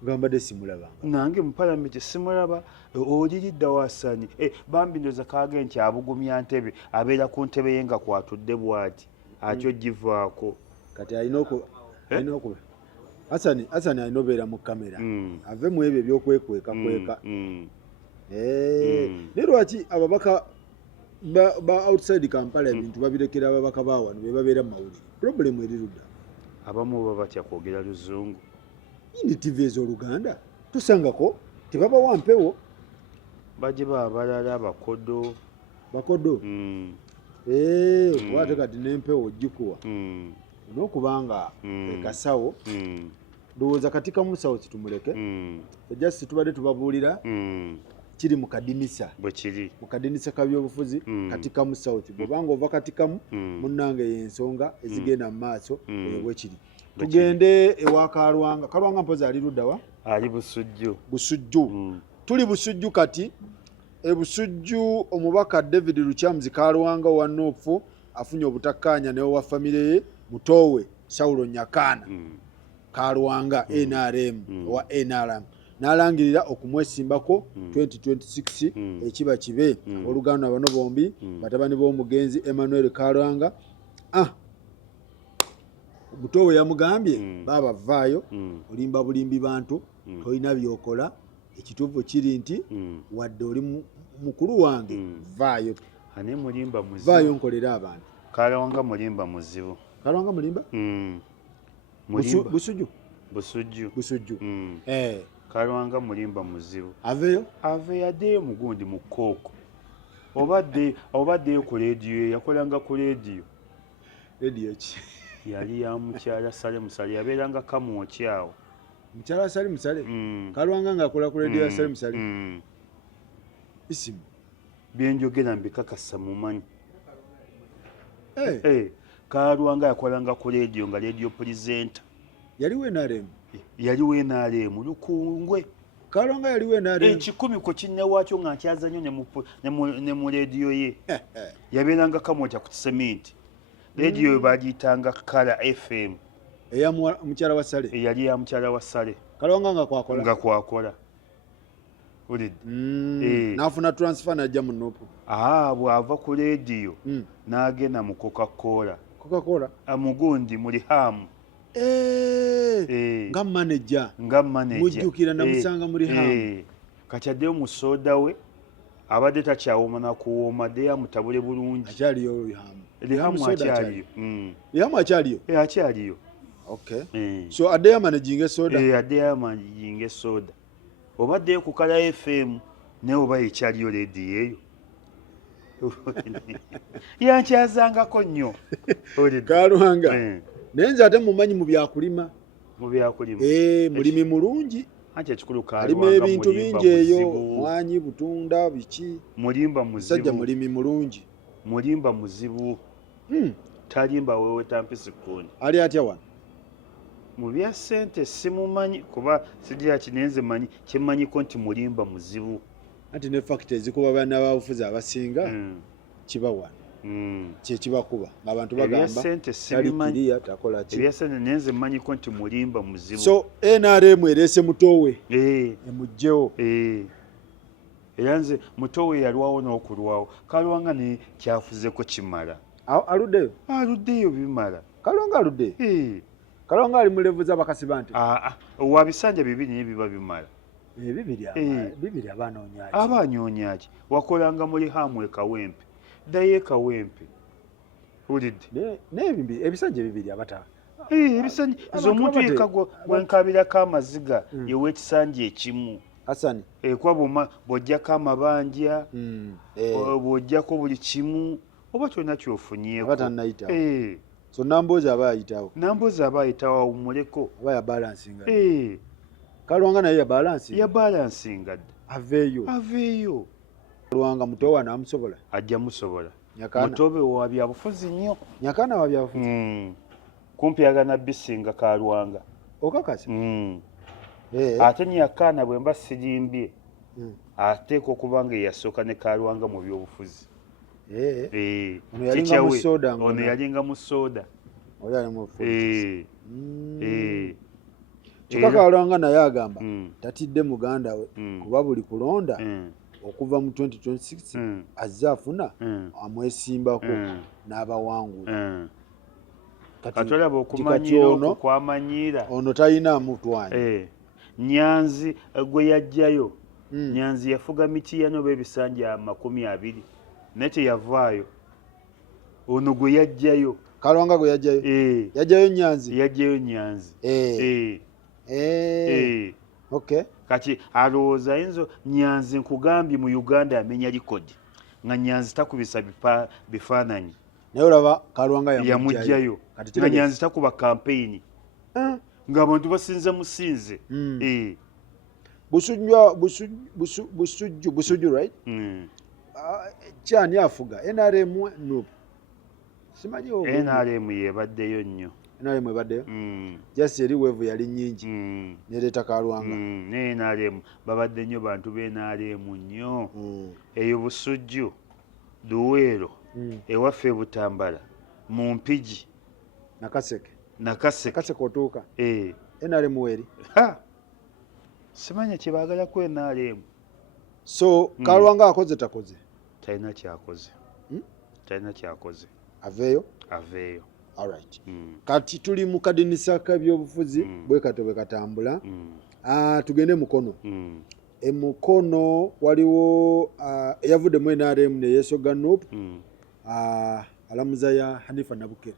gamba de simulabanga nange mu parliament simulaba oliridda wasani bambi ndoza kage nti abugumya ntebe abeera ku ntebe yenga kwatudde bwati atyo givaako kati ayinoko Hasani ayinobeera mu kamera ave mu ebyo byokwekweka kweka ne lwaki ababaka ba outside Kampala ebintu babirekera ababaka bawano be babeera mu mawulire problem eriruda abamu baba batya kwogera luzungu ini TV ez'Oluganda tusangako tebaba wampewo baje babalala bakodo wate kati n'empewo ogikuwa n'okubanga ekasawo ndowooza katika mu South tumuleke just tubadde tubabuulira kiri mu kadinisa bwe kiri mu kadinisa kabyobufuzi katika mu South bwobanga ova katikamu munnange y'ensonga ezigenda mu maaso bwe kiri tugende ewa Kalwanga mpozi ali luddawa ali Busujju tuli Busujju kati Busujju omubaka David Luchamzi Kalwanga wa North afunye obutakkaanya ne wa family ye mutowe Saulo Nyakana Kalwanga NRM wa NRM nalangirira okumwesimbako 2026 ekiba kibe oluganda bano bombi batabani b'omugenzi Emmanuel Kalwanga mutowe yamugambye baba vaayo olimba bulimbi bantu toyina byokola ekituufu kiri nti wadde oli mukulu wange vaayo ane mulimba muzibu vaayo nkolera abantu Kalwanga mulimba muzibu Kalwanga mulimba Busujju Kalwanga mulimba muzibu aveyo yaddeyo mugundi mu Kooko obaddeyo ku leediyo yakolanga ku leediyo ki yali ya mukyala Sale Musale yabeeranga kamwoki awo mukyala Sale Musale Kalwanga ng'akola ku leediyo ya Sale Musale isimu byenjogera mbikakasa mumanyi Kalwanga yakolanga ku leediyo nga leediyo pulizenta yaliwo NRM Lukungwe Kalwanga yaliwo NRM ekikumi ku kinnewaakyo nga nkyaza nnyo ne mu leediyo ye yabeeranga kamwotya ku kisementi leediyo bagiyitanga Kala FM eya mukyala wa Sale yali ya mukyala wa Sale Kalwanga nga kwakola n'afuna transfer n'ajja mu Nopu bw'ava ku leediyo n'agenda mu Coca-Cola mugundi muri hamu nga manager mujjukira namusanga muri hamu kati addeyo mu soda we abadde takyawoma nakuwooma dde yamutabule bulungi akyaliyo Rihamu akyaliyo akyaliyo so addeyo amanaginga soda addeyo amanaginga soda obaddeyo ku Kala FM naye oba ekyaliyo leediyo eyo yankyazangako nnyo Kalwanga naye nze ate mumanyi mu byakulima mulimi mulungi alima ebintu bingi eyo mwanyi butunda biki sajja mulimi mulungi mulimba muzibu talimba wewe tampisi kuni ali atya wano mu bya ssente simumanyi kuba sijja kinenze manyi kimanyiko nti mulimba muzibu anti ne factory zikuba bana babufuzi abasinga kiba wano kyekibakuba abantu bagamba talikiriya takola ki ebyasente nenze manyiko nti mulimba muzibu so NRM erese mutowe emujjewo era nze mutowe yalwawo n'okulwawo Kalwanga ne kyafuzeko kimala aluddeyo bimala Kalwanga aluddeyo Kalwanga ali mu levu z'abakasi bantu wabisanja bibiri nebiba bimala bibiri abanyoonyaki wakolanga muri hamwe Kawempe daye Kawempe ulidde ebisanja bibiri abata ebisanja z'omuntu yekagwa gwenkabirako amaziga yew'ekisanja ekimu Hasani kuba bw'ojjako amabanja bw'ojjako buli kimu oba kyonna kyofunyeeko so Namboozi aba ayitawo awummuleko aba yabalansinga Kalwanga naye yabalansinga dda aveeyo Kalwanga mutowa namusobola ajja musobola mutobe wa byabufuzi nnyo Nyakana wa byabufuzi kumpi agana bisinga Kalwanga okakasi ate Nyakana bwe mba sijimbye ateeka okuba nga yasooka ne Kalwanga mu byobufuzi. Ono yalinga mu soda. Kyokka Kalwanga naye agamba tatidde muganda we kuba buli kulonda okuva mu 2026 azze afuna amwesimbako n'abawangula. Kati olaba okumanyira okwo kwamanyiira. Ono talina mutwanyi. Nyanzi gwe yajjayo. Nyanzi yafuga Mityana oba ebisanja 20 naye teyavaayo. Ono gwe yajjayo. Kalwanga gwe yajjayo. Yajjayo Nyanzi. Yajjayo Nyanzi. Okay. Kati alowooza ayinza Nyanzi nkugambye mu Uganda amenya likodi nga Nyanzi takubisa bifaananyi. Naye olaba Kalwanga yamugjayo. Nga Nyanzi takuba kampeyini. Ng'abantu basinze musinze. Busujju right? Kyani afuga NRM no. Simanyi obo. NRM yebaddeyo nnyo. NRM ebaddeyo? Just eri weevu yali nnyingi. Nereeta Kalwanga. Ne NRM babadde nnyo bantu be NRM nnyo. Eyo Busujju, Luweero, ewaffe Butambala, mu Mpigi. Nakaseke. Nakaseke otuuka. NRM weri. Simanya kye baagala ku NRM. So Kalwanga akoze takoze? Talina kyakoze. Talina kyakoze. Aveeyo? Aveeyo. All right. Kati tuli mu kadinisa k'ebyobufuzi bwe kato bwe katambula. Tugende Mukono. Mukono waliwo eyavuddemu NRM ne yeesoga NUP. Alamuza ya Hanifa Nabukera.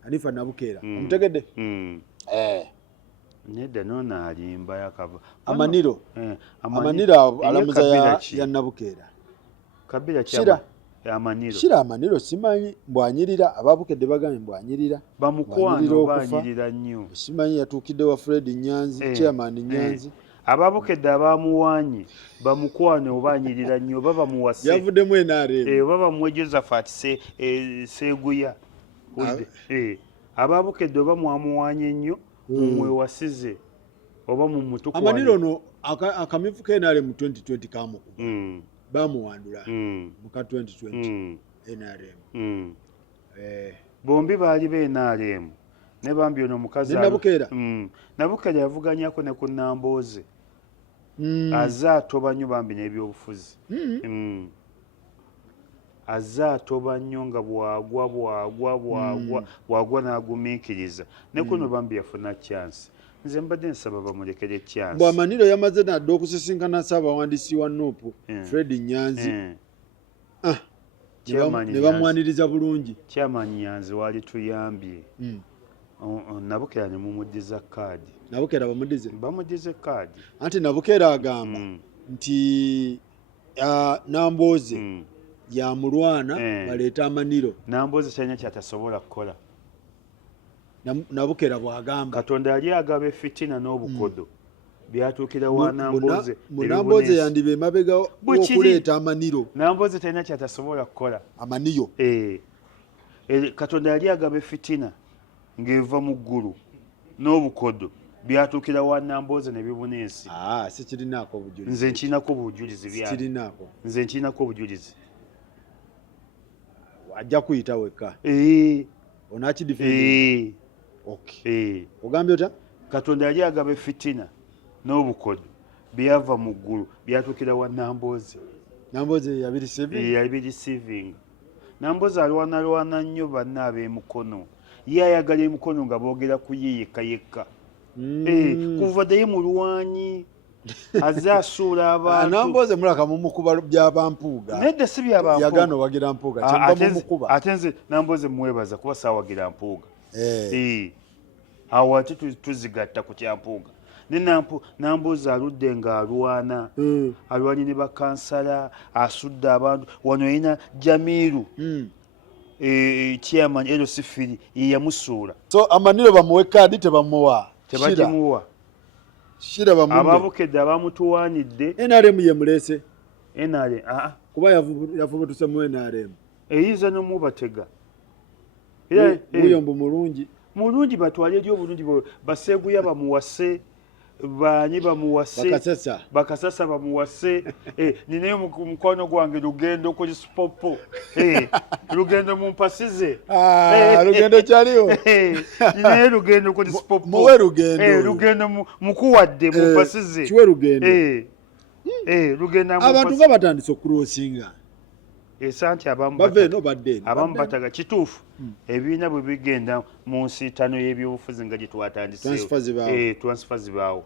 Hanifa Nabukera. Omutegedde? Nedda nono alimba yakava. Amaniro. Amaniro alamuza ya Nabukera. Kabila Shira. Amaniro. Shira Amaniro simanyi mbwanyirira ababukedde bagambye mbwanyirira. Bamukwano banyirira nnyo. Simanyi yatuukidde wa Fred Nyanzi, Chairman Nyanzi. Ababukedde abamuwanye bamukwano banyirira nnyo baba muwase. Yavuddemu NRM. Baba muwe Josephat Seguya. Ababukedde oba mwamuwanye nnyo mumwewasize oba mumutukwane. Amaniro no akamyufu ke NRM 2020 kamukuba. Bamuwandula muka 2020 NRM. Bombi baali be NRM ne bambi ono mukazi Nabukera. Nabukera yavuganyako ne ku Nambooze. Azza atoba nnyo bambi n'ebyobufuzi. Azza atoba nnyo nga bwagwa n'agumiikiriza ne kuno bambi yafuna chance. Nze mbadde nsaba bamulekere chance. Bw'Amaniro yamaze nadde okusisinkana Ssaabawandiisi wa NUP Fred Nyanzi. Ne bamwaniriza bulungi. Chairman Nyanzi wali tuyambye. Nabukera ne mumuddiza kaadi. Nabukera bamuddize kaadi. Anti Nabukera agamba nti Nambooze yamulwana baleeta Amaniro. Nambooze talina kyatasobola kukola. Nabukera bw'agamba Katonda yali agaba effitina n'obukodo byatuukira wa Nambooze. Nambooze yandiba emabega okuleeta Amaniro. Nambooze talina kyatasobola kukola. Amaniyo. Katonda yali agaba effitina ng'eva mu ggulu n'obukodo byatuukira wa Nambooze ne bibuna ensi. Sikirinaako obujulizi. Nze nkirinako obujulizi byali. Sikirinaako. Nze nkirinako obujulizi. Ajja kuyita wekka. Onaakidifendi. Okay. Ogambye otya? Katonda yali agaba effitina n'obukodo byava mu ggulu byatuukira wa Nambooze. Nambooze yabirisivinga. Nambooze alwanalwana nnyo banna ab'Emukono. Ye ayagala Emukono nga boogera ku ye yekka. Kuva ddayo mulwanyi azze asuula abantu. Nambooze mulaka mumukuba by'abampuuga. Nedda si by'abampuuga. Yagaana owagira mpuuga. Kyenva mumukuba. Ate nze Nambooze mwebaza kuba saawagira mpuuga. Awo ate tuzigatta ku kyampuuga. Ne Nambooze aludde ng'alwana. Alwanye ne bakansala, asudde abantu. Wano yina Jamiru. Chairman Erosifiri ye yamusuula. So Amaniro bamuwe kaadi tebamuwa. Tebagimuwa. Shira bamuwe. Ababukedde abamutuwaanidde. NRM ye mulese. NRM kuba yavubutuse mu NRM. Eyinza n'omubatega. Muyombo mulungi. Mulungi batwale eri obulungi baseeguya bamuwase baani bamuwase bakasasa bamuwase ninayo mukono gwange lugendo kuli Sipopo lugendo mumpasize lugendo kyaliwo ninayo lugendo kuli Sipopo muwe lugendo lugendo mukuwadde mumpasize kiwe lugendo lugendo abantu nga batandise okulosinga esanti abamu bataga kituufu ebibiina bwe bigenda mu nsiitano y'ebyobufuzi nga gye twatandise transfer zibaawo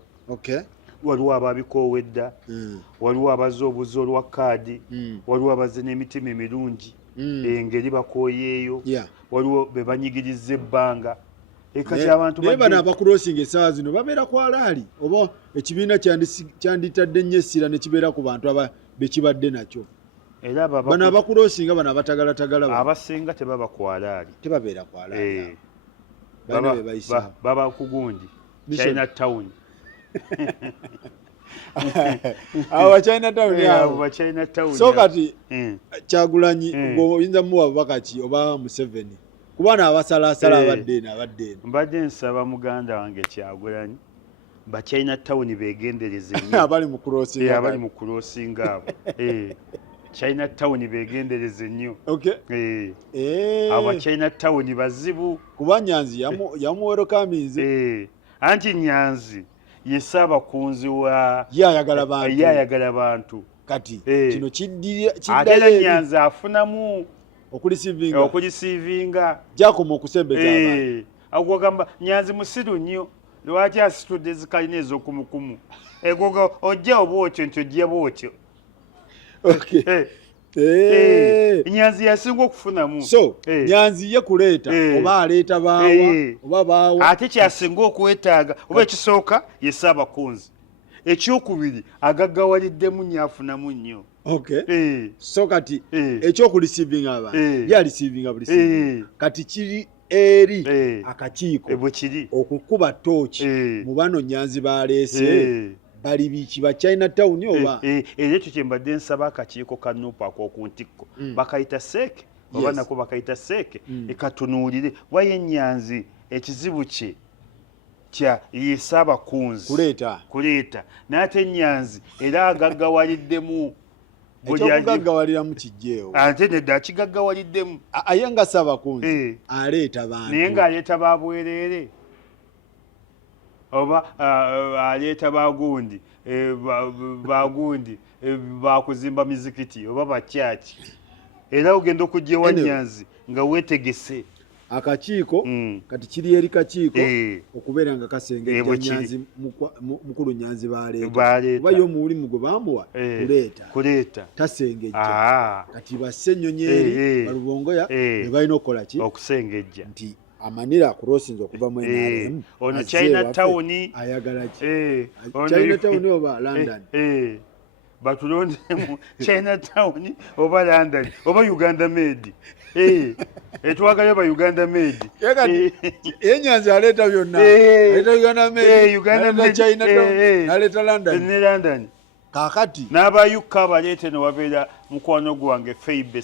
waliwo ababikoowedda waliwo abazze obuzi olwa kaadi waliwo abazze n'emitima emirungi engeri bakooyeeyo waliwo be banyigiriza ebbanga ekati abantu naye bano abakulosinga essaawa zino babeera ku alaali oba ekibiina kyanditadde nnyo essira ne kibeera ku bantu bekibadde nakyo era bano abakulosinga bano abatagalatagala abasinga tebaba ku alaali tebabeera ku alaali baba kugundi China Town awa China Town so kati Kyagulanyi oyinza muwa bubaka ki oba Museveni kubana abasalasala abadde mbadde nsaba muganda wange Kyagulanyi ba China Town begendereze nnyo abali mu kulosinga abo China Town begendereze nnyo aba China Town bazibu kuba Nyanzi yamuwerokaminze anti Nyanzi yesaba kunzi wa yayagala bantu kati kino kiddayo Nyanzi afunamu okulisivinga jakoma okusembeza abantu agwagamba Nyanzi musiru nnyo lwaki asitudde zikalina ez'okumukumu egoga ojja obwotyo nti ojja bwotyo Nyanzi yasinga okufunamu so Nyanzi ye kuleeta oba aleeta baawa oba baawa ate kyasinga okwetaaga oba ekisooka ye Ssaabakunzi ekyokubiri agaggawaliddemu nnyo afunamu nnyo so kati ekyokulisivinga abantu yalisivinga buli kati kiri eri akakiiko bwe kiri okukuba tooki mu bano Nyanzi baleese bali biki ba China Town oba ekyo kye mbadde nsaba akakiiko ka NUP ak'okuntikko bakayita seeke oba nako bakayita seeke ekatunuulire waye Nyanzi ekizibu kye kya ye Ssaabakunzi kuleeta n'ate Nyanzi era agaggawaliddemu ekyokugaggawaliramu kijjeewo ate nedda akigaggawaliddemu aye nga Ssaabakunzi aleeta bantu naye ng'aleeta babwereere oba aleeta bagundi bakuzimba mizikiti oba bakyaki era ogenda okujja ewa Nyanzi nga weetegese akakiiko kati kiri eri kakiiko okubeera nga kasengejja Nyanzi mukulu Nyanzi baleeta oba ye omulimu gwe bamuwa kuleeta tasengejja kati basse Ennyonyi balubongoya ne balina okukola ki okusengejja nti amanira kulosinza okuva mu NRM ono China Town ayagala ki China Town oba London batulondemu China Town oba London oba Uganda made etwagayo ba Uganda made Nyanzi aleeta byonna aleeta Uganda made aleeta China Town aleeta London kakati n'abayukka baleete ne wabeera mukwano gwange Feibe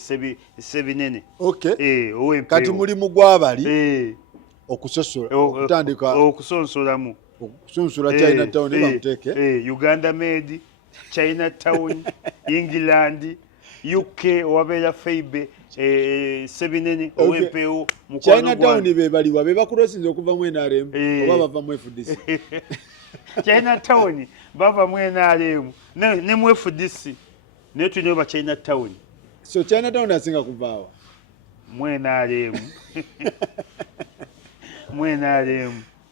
Sebinene kati mulimu gw'abali okusosola okutandika okusonsolamu okusunsula China Town bamuteeke Uganda made China Town England UK wabeera Feibe Sebinene ow'empeewo China Town be baliwa be bakulosinza okuva mu NRM oba bava mu FDC China Town bava mu NRM ne mu FDC naye tulina ba China Town so China Town asinga kuvaawa mu NRM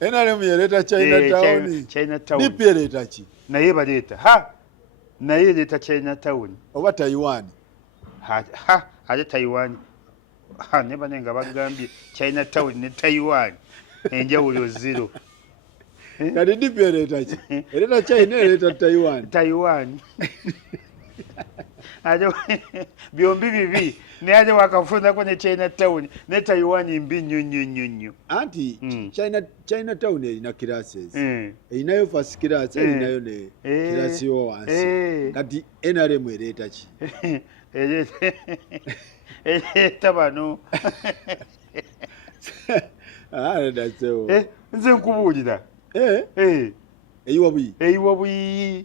NRM yaleeta China Town DP yaleeta ki naye baleeta naye yaleeta China Town oba Taiwan ate Taiwan ne bane nga bagambye China Town ne Taiwan enjawulo zero kati DP yaleeta ki yaleeta China yaleeta Taiwan byombi bibi naye ate wakafunako ne China Town ne Taiwan mbi nnyo anti China Town erina classes erinayo first class erinayo ne class yo wansi kati NRM ereeta ki ereeta bano nze nkubuulira eyiwa buyi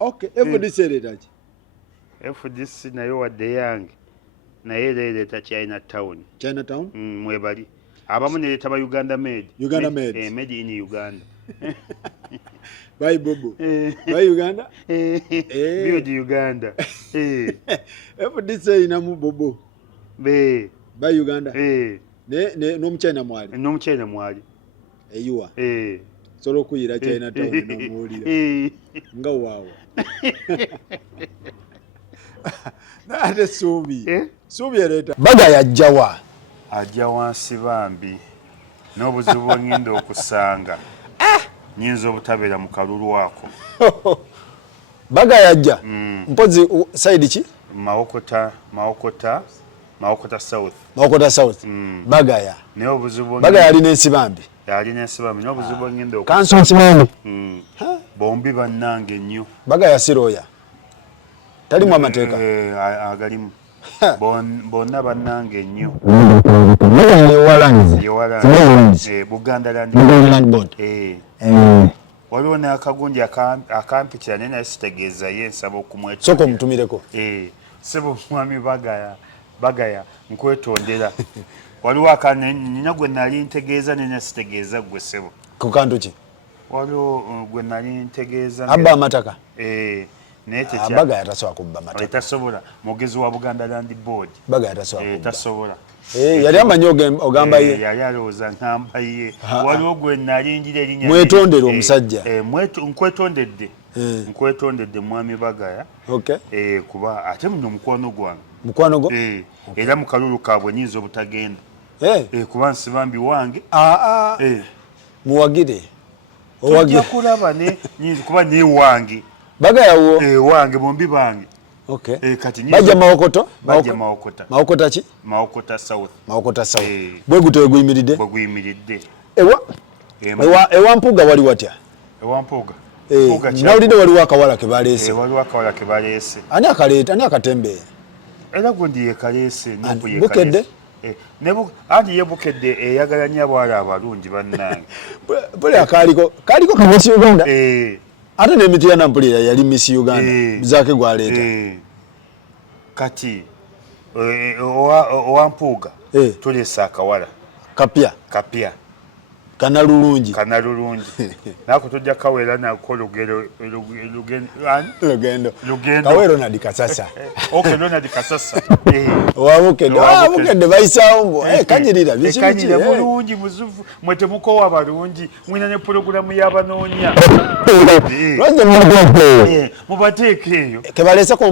okay FDC eretaje FDC nayo wadde yange naye leeta Chinatown mwebali abamu neeta ba Uganda made made in Uganda Bye Bobo. Bye Uganda. Build Uganda. FDC inamu Bobo. Bye Uganda. Ne no mchina mwali. No mchina mwali. Eyiwa. Solo kuyira China town no muulira. Nga wawo. Nade subi. Subi ereta. Baga yajjawa. Ajjawa sibambi. N'obuzibu ngenda okusanga. Nyinza obutabera mu kalulu wako. Baga yajja. Mpozi side ki? Maokota South. Maokota South. Bagaya. Ne obuzibu Bagaya ali n'ensibambi. Yali n'ensibambi n'obuzibu ngenda Kanso nsibambi. Bombi bannange nnyo. Bagaya siroya. Tali mu amateeka. Agalimu. Bonna bannange nnyo. Buganda Land Board. Waliwo n'akagundi akampitira naye naye sitegeeza ye nsaba okumwetondera. Soko mutumireko. Sebo mwami Bagaya nkwetondera. Waliwo nina gwe nali ntegeeza naye sitegeeza gwe sebo. Ku kantu ki? Waliwo gwe nali ntegeeza. Abba amataka. Naye Bagaya tasobola kubba amataka. Tasobola mugezi wa Buganda Land Board. Bagaya tasobola kubba. Tasobola. Yali amanyi ogamba ye. Yali alowooza ngamba ye. Waliwo gwe nalingira erinnya. Mwetondere omusajja. Nkwetondedde. Nkwetondedde mwami Bagaya. Okay. Kuba ate muno mukwano gwange. Mukwano go? Era mu kalulu kaabwe nyinza obutagenda. Kuba nsibambi wange. Muwagire. Ojja kulaba nyinza kuba ne wange. Bagaya wo? Wange bombi bange. Okay. Kati Bajja Maokoto? Bajja Maokota. Maokota ki? Maokota South. Maokota South. Bwe gute guyimiridde? Bwe guyimiridde. Ewa Mpuga wali watya? Ewa Mpuga. Nawulidde waliwo akawala ke baleese. Waliwo akawala ke baleese. Ani akaleeta? Ani akatembe? Era gundi ye kaleese n'oku ye Bukedde? Andi ye Bukedde eyagala nnyo abawala abalungi bannange. Buli akaliko ka Miss Uganda? Ate n'emiti ya Nampulira yali Miss Uganda. Zaake gwaleeta. Kati owa Mpuga tuleesa akawala. Kapya. Kanalulungi. Nako tujja kawera nako lugendo. Kawero na dikasasa. Okay, Ronald Kasasa. Bukedde bayisaawo mbo. Kanyirira biki. Kanyirira bulungi muzuvu. Mwete mukowa balungi. Mwina ne programu y'abanoonya. Mubateeke eyo. Kebalese ku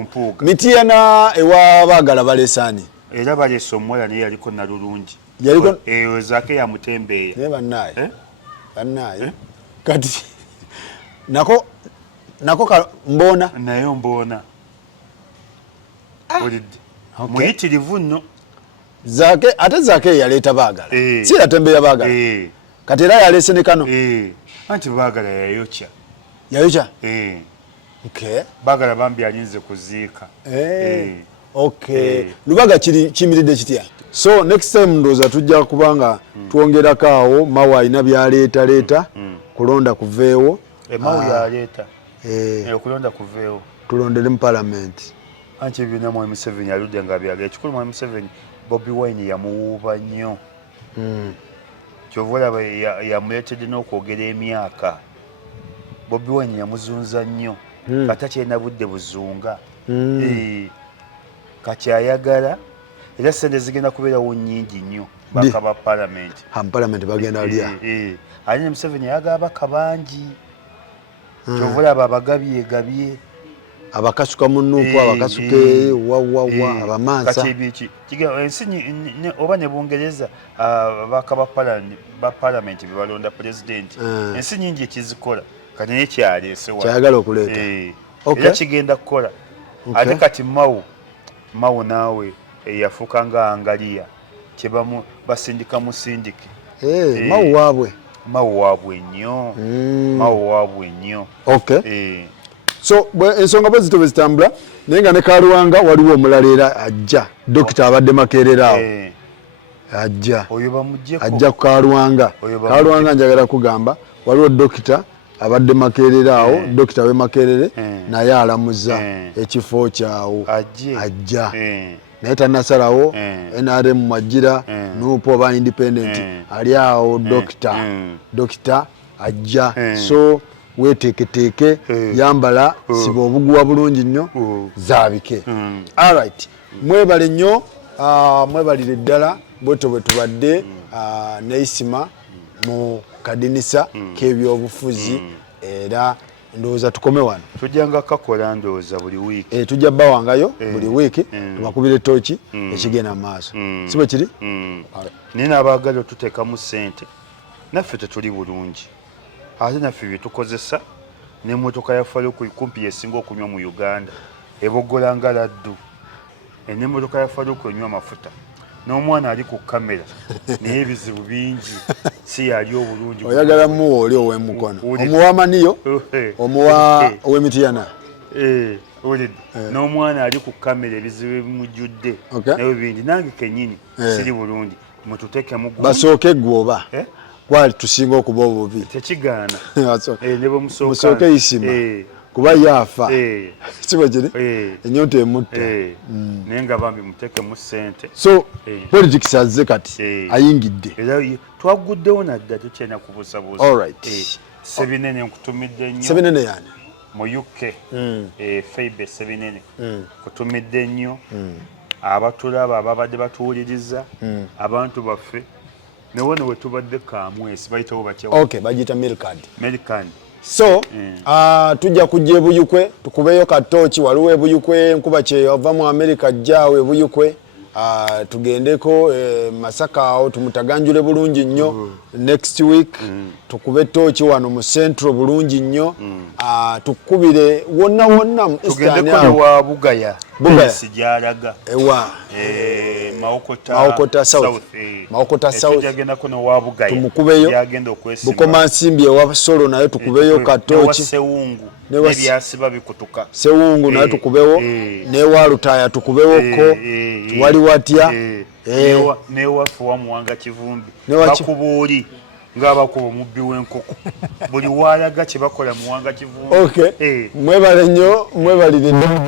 Mpuga. Mitiyana ewa baagala balesaani. Era baleese omuwala naye yaliko nalulungi. Zaake ya Mutembeeya. Naye bannaye. Kati nako Mboona. Nayo Mboona. Olidde. Muyitirivu nno. Zaake yaleeta baagala. Si yatembeeya baagala. Kati era yaleese ne kano. Anti baagala yayokya. Okay. Baagala bambi alinze kuziika. Okay. Lubaga kimiridde kitya? So next time ndoza tujja kubanga tuongerako awo Mawa ina byaleeta kulonda kuveewo. Mawa yaleeta. Kulonda kuveewo. Tulondere mu parliament. Anti bina mu Museveni aludde nga byaleeta. Kikulu mu Museveni Bobi Wine yamuwuuba nnyo. Kyovola yamuleetedde n'okwogera emyaka. Bobi Wine yamuzunza nnyo. Kata kyena budde buzunga. Kati ayagala. Era sente zigenda kubeerawo nnyingi nnyo baka ba parliament. Parliament bagenda lya. Ali Museveni yagala baka bangi. Kyovola abagabye. abakasuka munnuko abakasuke abamansa kati biki kiga ensi oba ne Bungereza bakaba parliament bibalonda president ensi nyingi ekizikola kati ne kyalese wa kyagala okuleeta okay kigenda kukola ate kati mawu nawe yafuka nga Angalia kibamu basindika musindike mawu wabwe nnyo okay so ensonga bwe zitobe zitambula nenga ne Karuwanga waliwo omulala era ajja dokita abadde makereraawo ajja oyo bamujjeko ajja ku Karuwanga njagala kugamba waliwo dokita abadde Makerere awo dokita we Makerere naye alamuza ekifo kyawo ajja naye tannasalawo NRM Majira nupo oba independent ali awo dokita ajja so weteeketeeke yambala siba obuguwa bulungi nnyo zaabike alright mwebale nnyo mwebalire ddala bwetyo bwe tubadde neisima mu kadinisa k'ebyobufuzi era ndowooza tukome wano tujjanga kakola ndowooza buli wiiki tujja bawangayo buli wiiki tubakubire tooki ekigenda mu maaso si bwe kiri naye n'abaagala otuteekamu ssente naffe tetuli bulungi ate naffe bye tukozesa n'emmotoka ya Faruku kumpi yesinga okunywa mu Uganda eboggola nga laddu n'emmotoka ya Faruku enywa amafuta n'omwana ali ku kamera naye ebizibu bingi si yali obulungi oyagala muwa oli ow'emukono omuwa amaniyo omuwa ow'emitiyana olidde n'omwana ali ku kamera ebizibu ebimujjudde naye bingi nange kennyini siri bulungi mututeekemu basooke gwoba gwali tusinga okuba obubi tekigaana ne bwe musooke isima kuba yaafa siba kiri enyota emutta naye nga bambi muteekemu ssente so politics azze kati ayingidde era twaguddewo nadda tekyena kubuusabuusa Sebinene nkutumidde nnyo Sebinene yani mu UK Feibe Sebinene kutumidde nnyo abatulaba ababadde batuwuliriza abantu baffe newone we tubadde Kamwesi bayitawo batya bagiyita Milkand so tujja kujja ebuyukwe tukubeyo katooki waliwo ebuyukwe nkuba kye ova mu America jjaawe ebuyukwe tugendeko Masaka awo tumutaganjule bulungi nnyo next week tukube tooki wano mu Central bulungi nnyo tukubire wonna tugendeko wa Bugaya sijalaga ewa Maokota South yagenda kuno wa Bugaya tumukubeyo yagenda okwesima Bukoma Nsimbi ewa Solo naye tukubeyo katooki nebyasiba bikutuka Sewungu naye tukubewo newa Lutaya tukubewoko wali watya newaffe wa Muwanga Kivumbi bakubuuli ng'abakuba omubbi w'enkoko buli walaga kye bakola Muwanga Kivumbi mwebale nnyo mwebalire